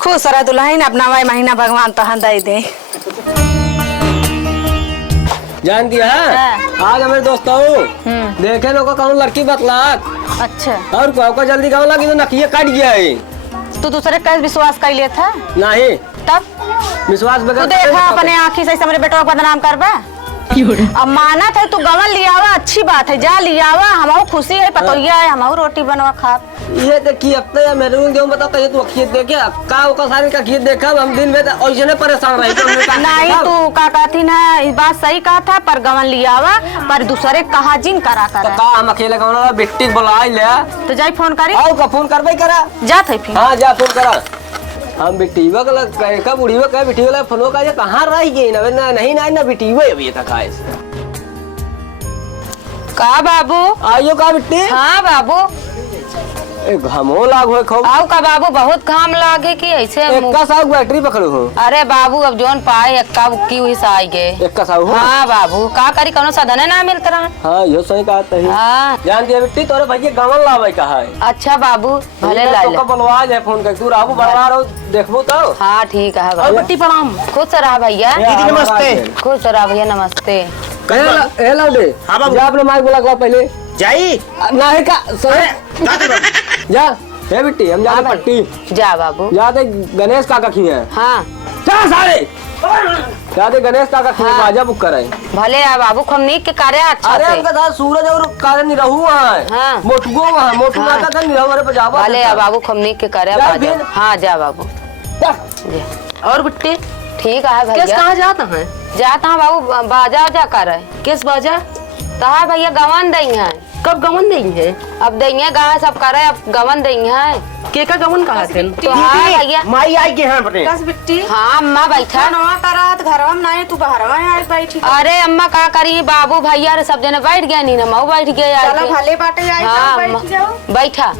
खुश रह दुल्हन, अपना वाई महीना भगवान तहन दे दे। जान दिया आज हमारे दोस्त देखे लोग कहूँ लड़की बतलात। अच्छा और को जल्दी गाँव लगी तो नकिया काट गया है। तू दूसरे का विश्वास कर लिया था? नहीं तब विश्वास बगैर देखा अपने आँखी से हमारे बेटवा का बदनाम करबा। अब माना था तू गवन लिया हुआ, अच्छी बात है, जा लिया हुआ, हमारो खुशी है, पतोहिया है, हमारो रोटी बनवा खा। ये देखिए अब तो मेरे को बता कहिए तू अखियत देखे का सारी का अखियत देखा हम दिन में ऐसे परेशान रही। नहीं तू का कहती ना, इस बात सही कहा था, पर गवन लिया हुआ पर दूसरे कहा जिन करा कर का हम अकेले गाँव बेटी बुला ले तो जाई फोन करी। आओ का फोन करबे करा जा थे फिर। हाँ जा फोन करा। हम बेटीवा का बुढ़ीवा का बेटी वाला फोन का कहाँ रह गई ना नहीं ना बेटीवा अभी तक आए का बाबू आइयो का बेटी। हाँ बाबू घमो लाग हो खूब। आओ का बाबू बहुत घाम लागे कि ऐसे एक्का साग बैटरी पकड़ो हो। अरे बाबू अब जोन पाए एक्का उक्की हुई सा आई गए। एक्का साग हो। हाँ बाबू का करी कोनो साधन ना मिलता रहा। हाँ यो सही कहा है। हाँ जान दिया बेटी तोरे भैया गमन लावे कहा है। अच्छा बाबू भले ला ले। तो बनवा जाए फोन कर तू राबू बनवा रहो देखबो तो। हाँ ठीक है भाई। बेटी प्रणाम। खुश रहा भैया। दीदी नमस्ते। खुश रहा भैया नमस्ते। ए लाउडे हाँ बाबू। जा अपने माइक बुला के पहले जाई नहीं का जा हे बेटी हम जा रहे पट्टी। जा बाबू जा दे गणेश काका की है। हाँ जा सारे जा दे गणेश काका की बाजा बुक कराए। भले आ बाबू खमनी के कार्य अच्छा अरे से। हमका था सूरज और कारण नहीं रहू वहाँ हाँ। मोटुगो वहाँ मोटू आता था नहीं रहू अरे पजावा। भले आ बाबू खमनी के कार्य बाजा। हाँ जा बाबू। और बिट्टी ठीक है भैया। किस कहाँ जाता है? जाता है बाबू बाजा जा कर किस बाजा? कहा भैया गवन दई है। कब गवन देंगे है? अब देंगे गाँव सब करे, अब गवन देंगे है। के का गवन कहा थे? तो हाँ भैया माई आई के हैं अपने। कस बिट्टी? हाँ अम्मा बैठा। घरवा में नहीं तू बाहरवा आई बैठी। अरे अम्मा का करी बाबू भैया रे सब जने बैठ गए, नहीं ना बैठ गए। चलो भले बाटे आई हाँ बैठ जाओ। बैठा।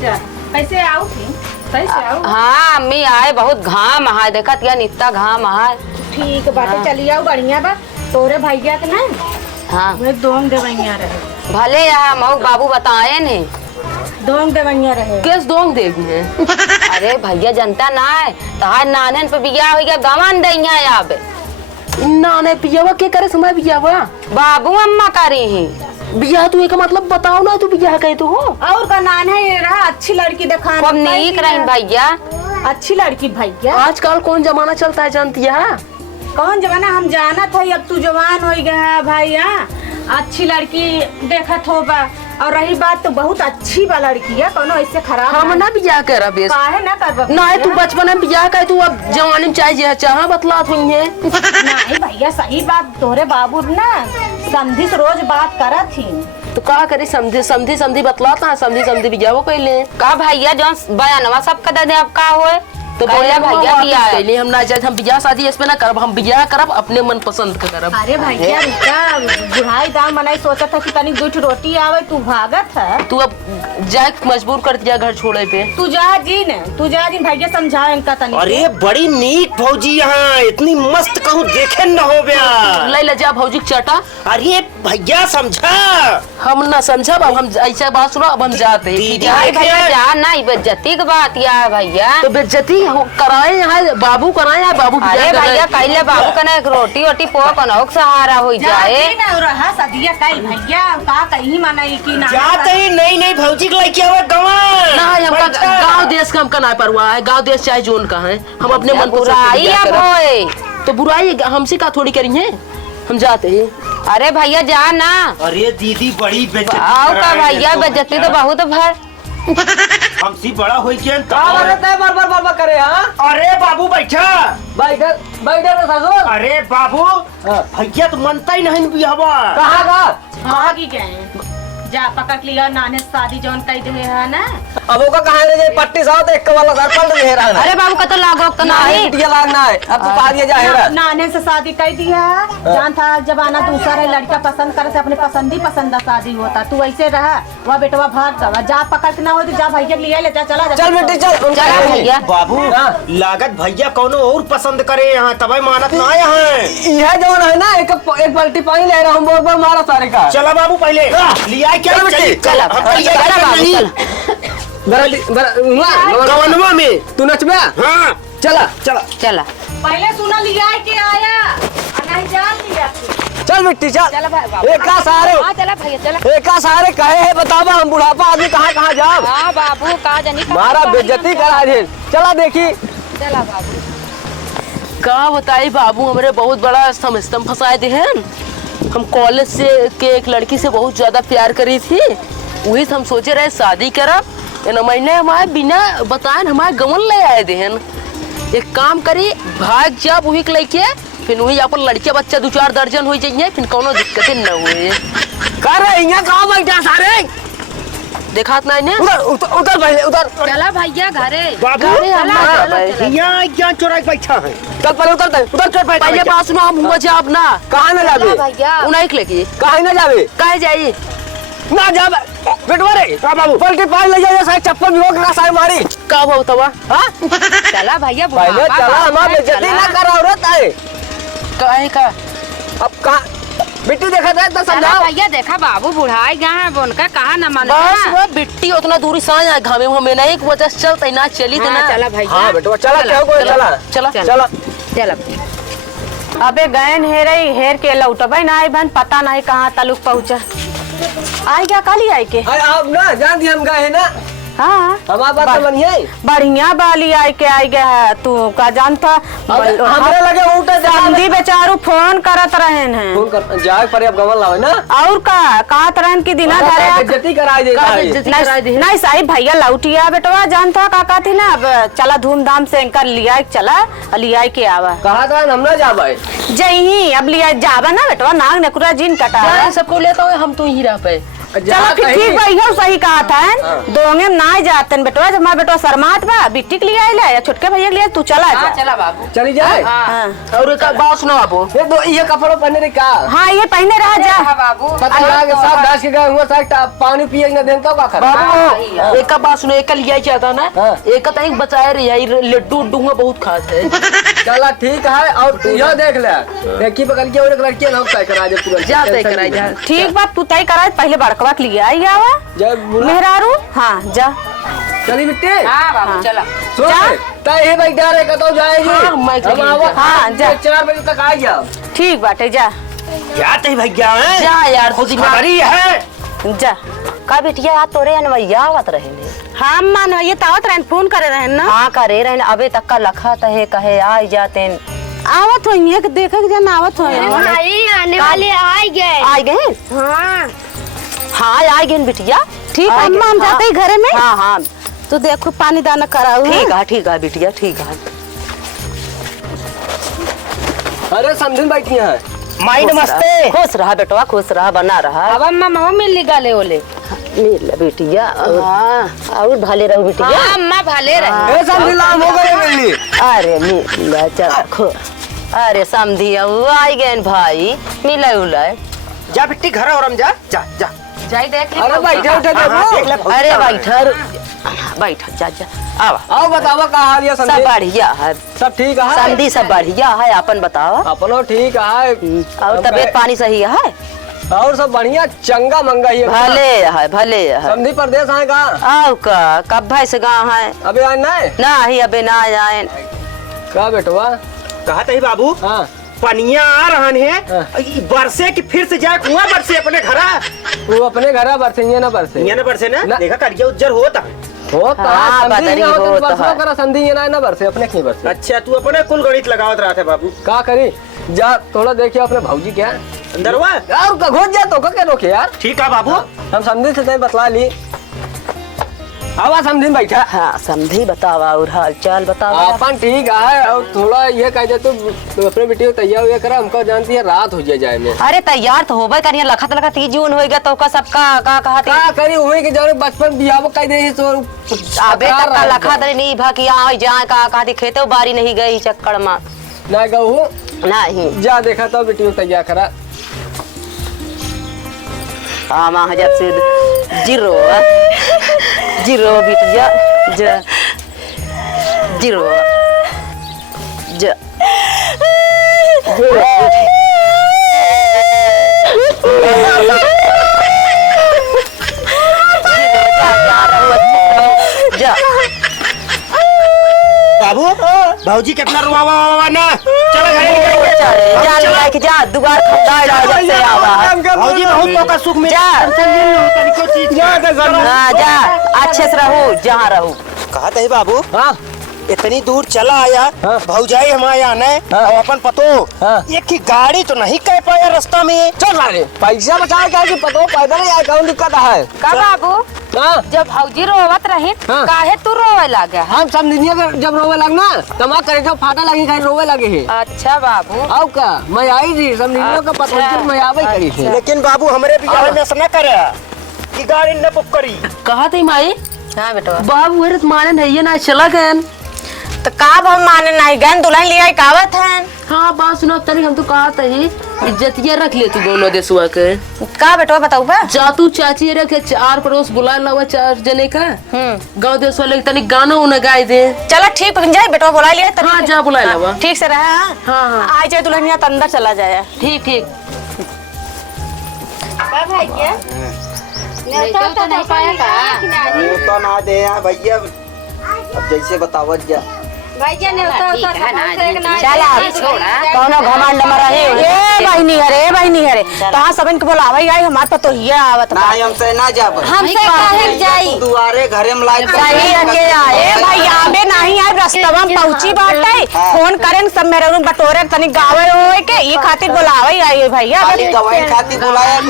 कैसे आओ थी? कैसे आओ? हाँ अम्मी आए, बहुत घाम है, देखत या नित्ता घाम है। ठीक बाटे चली आओ बढ़िया बा। तोरे भैया के ना हाँ मैं दोंग देवैया रहे। भले यहाँ मऊ बाबू बताए ने दोंग देवैया रहे। किस दोंग देवी है? अरे भैया जनता ना है तहार नानन पे बिया हो गया गवन दइया आबे। नाने पियावा के करे समय पियावा? बाबू अम्मा करी ही बिया तू एक मतलब बताओ ना तू बिया कहे तू हो? और का नान है ये रहा अच्छी लड़की दिखा। खूब नीक रही भैया। अच्छी लड़की भैया। आजकल कौन जमाना चलता है जानती है? कौन जमाना हम जाना था, अब तू जवान हो गया भैया। अच्छी लड़की देखत होगा। और रही बात तो बहुत अच्छी बा लड़की है, कोनो ऐसे खराब हम ना बिया कर बेस काहे ना करब ना है। तू बचपन में बिया कहे तू अब जवानी में चाहिए चाह बतलात हुई है। नहीं भैया सही बात, तोरे बाबू ना समझी से रोज बात करत थी। तो का करे समझी बतलाता है, समझी बिया वो कहले का भैया जो बयानवा सब कदा दे अब का होए तो बोले भैया बिया कहले हम ना चाहते, हम बिया शादी इसमें ना करब, हम बिया करब अपने मन पसंद का करब। अरे भैया रुका, बुढ़ाई दाम मनाई सोचा था कि तनी दूठ रोटी आवे, तू भागत है। तू अब जाए मजबूर कर दिया घर छोड़े पे। तू जा जी भैया समझा इनका तनी। अरे बड़ी नीक भौजी यहाँ इतनी मस्त कहूँ देखे न हो गया। ले ले जा भौजी चटा। अरे भैया समझा हम ना समझा, अब हम ऐसा बात सुनो, अब हम जाते हैं। भैया जा ना बेइज्जती की बात या भैया। तो बेइज्जती कराए यहाँ बाबू कराए या बाबू? अरे भैया कहले बाबू कने रोटी वोटी पो कनो सहारा हो जाए ना रहा सदिया कल भैया का कहीं मनाई की ना जाते ही नहीं भौजी को लेके आवे गवां ना है। हमका गांव देश का हमका ना परवाह है, गांव देश चाहे जोन का है, हम अपने मन बुराई अब होए तो बुराई हमसे का थोड़ी करी है, हम जाते हैं। अरे भैया जा ना। अरे दीदी बड़ी बेइज्जती आओ का भैया बेइज्जती तो बहुत भर हमसे बड़ा होई के बार करे। हाँ अरे बाबू बैठा बैठा ससुर। अरे बाबू भैया तो मनता ही नहीं बियावा। कहाँ का कहाँ की गए जा पकड़ लिया नाने शादी जौन कई दे है ना। अब वो का कहाँ ले जाए पट्टी साथ एक वाला सर पलट ले रहा है। अरे बाबू का तो लागो तो नहीं बिटिया लागना है, अब तो पा दिया जाएगा। नाने से शादी कर दिया, जान था जमाना दूसरा है, लड़का पसंद करे अपने पसंद शादी होता। तू ऐसे रहा वह बेटवा भाग गवा, जा पकड़ के ना हो तो जा भैया लिया ले जा। चला चल बेटी चल भैया। बाबू लागत भैया कौनो और पसंद करे यहाँ तब मानत ना यहाँ। यह जो है ना एक बाल्टी पानी ले रहा हूँ, बोल मारा सारे का। चला बाबू पहले लिया क्या चला बाबू चला। गवनवा में तू नचबे? हाँ चला चला चला पहले सुना लिया के आया नहीं जान लिया चल बिट्टी चल। चला भाई बाबू। एक का सहारे हाँ चला भैया चला। एक का सहारे कहे है बतावा हम बुढ़ापा आदमी कहाँ कहाँ जाब। हाँ बाबू कहा जानी मारा बेइज्जती करा दे। चला देखी चला बाबू। का बताई बाबू हमारे बहुत बड़ा समस्या में फंसाए थे हैं। हम कॉलेज से के एक लड़की से बहुत ज्यादा प्यार करी थी, वही से हम सोचे रहे शादी करब। इन महीने हमारे बिना बताए हमारे गवन ले आए थे हैं। एक काम करी भाग जब वही के लेके फिर वही अपन लड़के बच्चा 2-4 दर्जन हो जाइए, फिर कोनो दिक्कत न हुए। कर रहे यहाँ कहाँ बैठा सारे? देखात ना इन्हें। उधर उधर उधर पहले उधर। चला भैया घरे। बाबू यहाँ चोरा बैठा है। चल पहले उतर दे उधर चल पहले पास में हम हुआ जाब ना कहाँ न जाबे? भैया उन्हीं के लेके कहाँ न जाबे? काहे जाइए ना जाबे बेटवा रे। बाबू पलटी पाल ले जाइए सारे चप्पल भी होगा का सारे मारी। का हुआ तवा? हाँ चला भैया पहले चला हमारा बेइज्जती ना करा औरत है। काहे का अब कहाँ बिट्टी देखा था तो चला समझाओ। भैया देखा बाबू बुढ़ाई गया है उनका कहा न माने। बस वो बिट्टी उतना दूरी सांझ घामे हमें नहीं एक वजह से चलते ना चली तो ना। चला भैया। हाँ बेटवा चला क्या कोई चला चला चला। चला। अबे गैन हेरई हेर के लौटबे ना आई बहन पता नहीं कहाँ तालुक पहुँचा। आई क्या काली आई के? अरे आप ना जान दी हम गए ना। हाँ हमारा बात तो बनिए। बढ़िया बाली आई के आई गया है तू का जानता। हमरे लगे उठे समझी बेचारू फोन करत रहन है फोन कर जाए पर अब गवन लावे ना। और का कहत रहन की दिना धरे बेइज्जती कराई देता है। नहीं सही भैया लौटिया बेटवा जानता का कहती ना अब चला धूमधाम से कर लिया चला लिया के आवा कहा था हम ना जाबे जही अब लिया जावा ना बेटवा नाग नकुरा जिन कटा सबको लेता हुए हम तो ही रह पे। चलो फिर ठीक भैया सही कहा था दोगे ना जाते बेटवा जब हमारा बेटवा शर्मात बा बिट्टी के लिए आइला या छोटके भैया के लिए तू चला जा। चला बाबू चली जाए। और एक बात सुना बाबू ये दो ये कपड़ों पहने रे का। हाँ ये पहने रह जा बाबू पता लगा सब दास के गए हुआ साथ पानी पिए न देन तो का कर। बाबू एक बात सुनो एक लिया चाहता ना हाँ। एक तक बचाए रही लड्डू उड्डू में बहुत खास है। चला ठीक है और यह देख ले देखी पकड़ के और एक लड़की ना तय करा दे पूरा जा तय कराई जा। ठीक बात तू तय करा पहले बड़कवा के लिए आई आवा जय मेहरारू। हाँ जा चली बिट्टी। हाँ बाबू चला। सुन तय हे भाई डरे कतो जाएगी। हाँ, मैं चली हम आवा। हाँ, जा। 4 बजे तक आ जाओ। ठीक बाटे जा क्या तही भैया है? जा यार खुद खुशखबरी है। जा। का बिटिया आज तोरे अनवैया आवत रहे हम मान ये तावत रहन फोन करे रहन ना। हाँ करे रहे अबे तक का लखा तहे कहे आई जाते आवत हो ये देखे के जन आवत हो आने वाले आई गए हाँ हाँ आई गए बिटिया ठीक है अम्मा हम जाते ही घरे में। हाँ हाँ तो देखो पानी दाना कराऊ ठीक है बिटिया ठीक है। अरे समझन बैठी है। माई नमस्ते। खुश रहा बेटवा खुश रहा बना रहा अब अम्मा महो मिल ली गाले ओले। मिल बिटिया और भले रहो बिटिया। अम्मा भाले रहे। ए समझी लाम हो गए मिलनी। अरे मिल चल खो अरे समझी आई गए भाई मिले उलाय जा बिट्टी घर और हम जा जा जा। जाई देख अरे बैठे उठे देख ले देखो। अरे बैठर बैठा जा जा आवा आओ बतावा का हाल है सब समझी। बढ़िया है सब ठीक है। समझी सब बढ़िया है अपन बताओ अपनो ठीक है। और तबीयत पानी सही है और सब बढ़िया चंगा मंगा ही है। भले है समझी प्रदेश है का। आओ का कब भाई से गाँव है अबे आज नहीं ना ही अबे ना जाए का बेटवा। कहा तही बाबू हाँ पनिया आ रहन है हाँ। बरसे की फिर से जाए कुआं बरसे अपने घरा तू अपने घर बरसेंगे ना बरसे ये ना बरसे ना ना। देखा करिया उज्जर होता होता हाँ, है समझी बदरी ना होता होता बरसो है। करा समझी ये ना बरसे अपने क्यों बरसे। अच्छा तू अपने कुल गणित लगावत रहा था बाबू का करी जा थोड़ा देखिए अपने भौजी क्या अंदर हुआ यार का घोट जा तो का क्या रोके यार। ठीक है बाबू हम समझी से बतला ली। आवा समझी बैठा। हाँ समझी बतावा और हाल चाल बतावा अपन ठीक है और थोड़ा ये कह दे तू अपने बेटी को तैयार हुआ करा हमको जानती है रात हो जाए में। अरे तैयार तो होबे करिए लखत लखत ही जून होएगा तो का सबका का कहती का करी हुई के जरूर बचपन बियाह कह दे सो अबे तक का लखा दरे नहीं भा कि आ जाए का कहती खेते बारी नहीं गई चक्कर में ना गहू नहीं जा देखा तो बेटी को तैयार करा। हाँ माँ जब से जीरो जीरो बिटिया जा जीरो जा बाबू भौजी कितना रुआवा ना चलो जा ले के जा दुबार खंडा डाल से आवा भौजी बहुत मौका सुख में जा जा अच्छे से रहो जहाँ रहो। कहा थे बाबू हाँ इतनी दूर चला आया भौजाई हमारे आने और अपन पतो एक की गाड़ी तो नहीं कह पाया रास्ता में। चल रहे पैसा बचा क्या कि पतो पैदल आए कौन दिक्कत है। का बाबू जब भौजी रोवत रही हाँ। काहे तू रोवे लागे? हम सब निनिया के जब रोवे लगना तमा करे जो फाटा लगी कहीं रोवे लगे है। अच्छा बाबू आओ का मैं आई थी सब निनिया का पता मैं आवे करी थी। लेकिन बाबू हमारे बियाह में ऐसा न करे कि गाड़ी न बुक करी। कहा थी माई हाँ बेटा बाबू हरत माने नहीं ना चला गए। तो का हम माने नहीं गन दुल्हन लिया कावत है। हाँ बात सुनो तनी हम तो कहा था ही इज्जतिया रख ले तू दोनों देशवा के। का बेटा बताऊ बा जा तू चाची रखे 4 पड़ोस बुला लावा 4 जने का गाँव देश वाले तनी गाना उन्हें गाय दे। चलो ठीक जाए बेटा बुला लिया हाँ जा बुला लावा। ठीक से रहा। हाँ हाँ आ जाए दुल्हनिया तो अंदर चला जाए। ठीक ठीक। तो ना दे भैया अब जैसे बतावत जा चला कौनो घमंड में रहे ए बहिनी हरे तहां सबन के बोलावे आई हमार पर तो हिया आवत ना हमसे ना जाब हमसे काहे जाई दुआरे घरे में लाइट सही रखे आए भाई आबे नहीं आए रास्तवा में पहुंची बाटे फोन करें सब मेरे रूम बटोरे तनी गावे होए के ई खातिर बोलावे आई भैया गवाई खाती बुलाया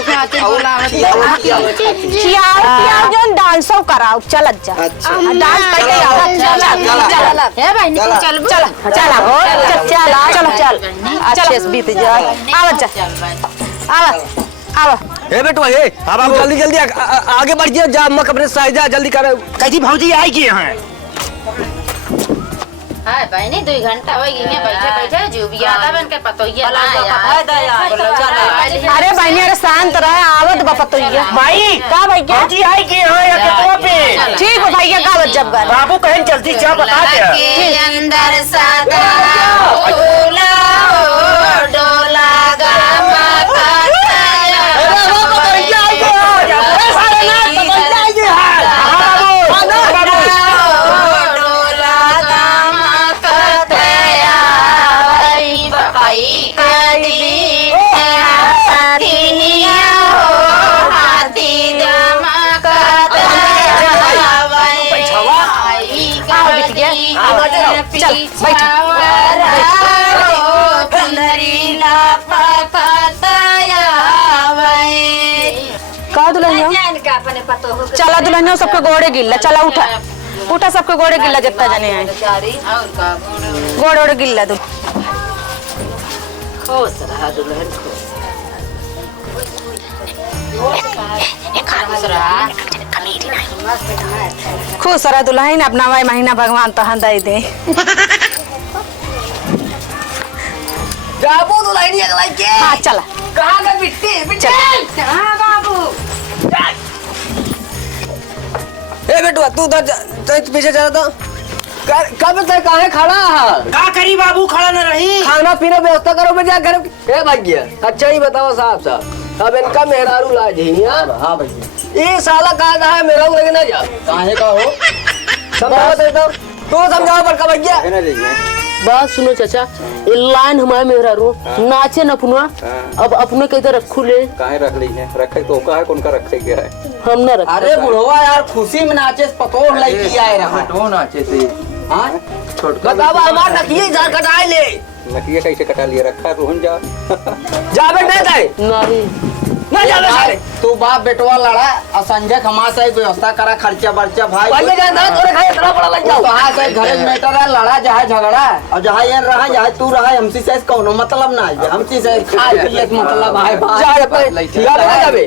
खियाओ जोन डांसो कराओ चल जा डांस करके आओ चल ए बहिनी तू चल चल चल चल चल अच्छे से बीत जाए। आवत जा आवा ए बेटवा ये अब जल्दी जल्दी आगे बढ़ जा जा मक अपने साइजा जल्दी कर। कैसी भौजी आएगी यहाँ हाय बहनी 2 घंटा हो गई है बैठे बैठे जो भी आधा बन के पतोइया ना यार। अरे बहनी अरे शांत रहे आवत बा पतोइया भाई का भैया भौजी आएगी यहाँ या कितना पे ठीक है भैया गावत जब गए बाबू कहें जल्दी जा बता दे के अंदर सदा डोला डोला चल बैठ का दुल्हनिया चला दुल्हनिया सबके गोड़े गिल्ला चला उठा उठा सबके गोड़े गिल्ला जितना जाने आए गोड़ ओड़े गिल्ला तू खुश रहा दुल्हन खुश रहा दुल्हन अपना वाई महीना भगवान तहन दे दे। जाबू दुल्हनिया के लाइक हाँ चला कहां गए बिट्टी हाँ बाबू ए बेटवा तू उधर पीछे चला तो कब तक काहे खड़ा है। का करी बाबू खड़ा न रही खाना पीना व्यवस्था करो बेटा घर ए भैया अच्छा ही बताओ साहब अब इनका मेहरारू लाज ही। हाँ भैया ये साला कहा है मेहरारू लेके ना जा काहे का हो समझाओ तो समझाओ पर का भैया। बात सुनो चाचा ये लाइन हमारे मेहरारू नाचे न पुनवा अब अपने के इधर रखू ले काहे रख ली है रखे तो का है कौन का रखे क्या है। हम ना रख। अरे बुढ़वा यार खुशी में नाचे पतो लड़की आए रहा तो नाचे से हाँ छोटका बताओ हमार नकिए जा कटाए ले नकिया कैसे कटा लिया रखा है रोहन जा जाबे नहीं जाए नहीं ना जाबे सारे तू बाप बेटवा लड़ा और संजय खमा से व्यवस्था करा खर्चा बर्चा भाई भैया जाना तोरे खाए इतना बड़ा लग जाओ कहा से घर में मैटर है लड़ा जहाँ झगड़ा और जहाँ ये रहा जहाँ तू रहा हमसी से कोनो मतलब ना है हमसी से खाए पिए के मतलब है भाई जा अपने जाबे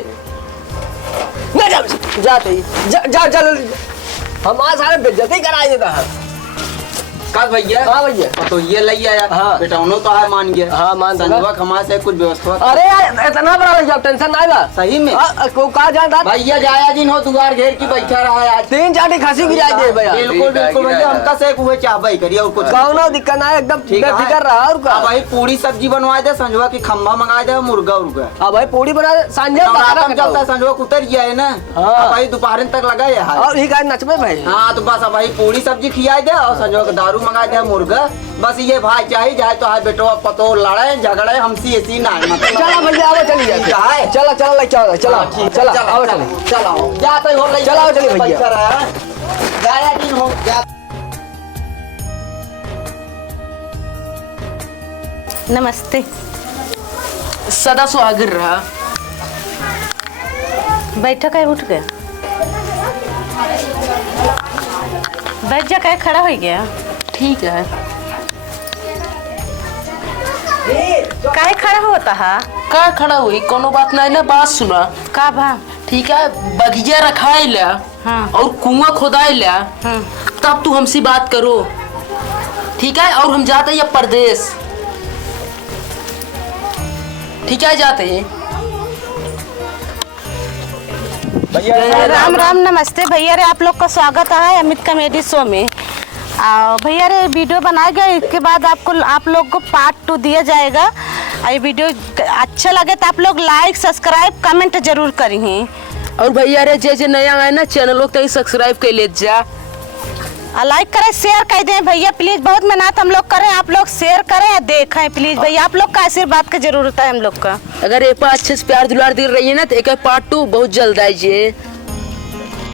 ना जाबे जाते जा चल हमारा सारे बेइज्जती कराई देता है। का भैया हाँ भैया तो ये लई आया हाँ। बेटाउनो तो है मान गया हाँ मान संजवा खमा से कुछ व्यवस्था अरे यार इतना बड़ा लग जाओ टेंशन ना आएगा सही में को कहा जाता भैया जाया दिन हो दुआर घेर की बैठा रहा है आज 3 चाटी खसी की जाए भैया बिल्कुल बिल्कुल भैया हमका से हुए चाहबई करिए और कुछ कौनो दिक्कत ना है एकदम बेफिक्र रहा और का भाई पूरी सब्जी बनवा दे संजवा की खम्बा मंगा दे मुर्गा उर्गा अब भाई पूरी बना सांझे नवरात्र में चलता है संजवा को उतर गया है ना भाई दोपहर तक लगा है और ही गाय नचबे भाई हाँ तो बस भाई पूरी सब्जी खिया दे और संजवा को दारू मंगा दे मुर्गा बस ये भाई चाहिए जाए तो हाय बेटो पतो लड़े झगड़े हमसी ऐसी ना मतलब चला भैया आओ चली जाए जाए चला चला ले चला चला चला आओ चले चलाओ जाते हो ले चलाओ चलिए भैया। पैसा रहा गाया दिन हो जा नमस्ते। सदा सुहागर रहा। बैठा है, उठ गया। बैठ जा, कहे खड़ा हो गया। ठीक है। काहे खड़ा होता है? का खड़ा हुई कोनो बात नहीं ना, बात सुना। का भा? ठीक है, बगिया रखाए ला हाँ। और कुआं खोदाए ला तब तू हमसे बात करो, ठीक है। और हम जाते हैं परदेश, ठीक है, जाते हैं। राम राम, नमस्ते भैया रे, आप लोग का स्वागत है अमित कॉमेडी शो में। भैया रे वीडियो बनाया गया, इसके बाद आप लोग को पार्ट 2 दिया जाएगा। ये वीडियो अच्छा लगे तो आप लोग लाइक सब्सक्राइब कमेंट जरूर करिए। और भैया रे जे नया आए ना चैनल लोग तो सब्सक्राइब कर ले जा, लाइक करें शेयर कर दें भैया प्लीज। बहुत मेहनत हम लोग करें, आप लोग शेयर करें या देखें प्लीज भैया। आप लोग का आशीर्वाद की जरूरत है हम लोग का। अगर एक अच्छे से प्यार दुलार दे रही है ना तो एक पार्ट 2 बहुत जल्द आइए।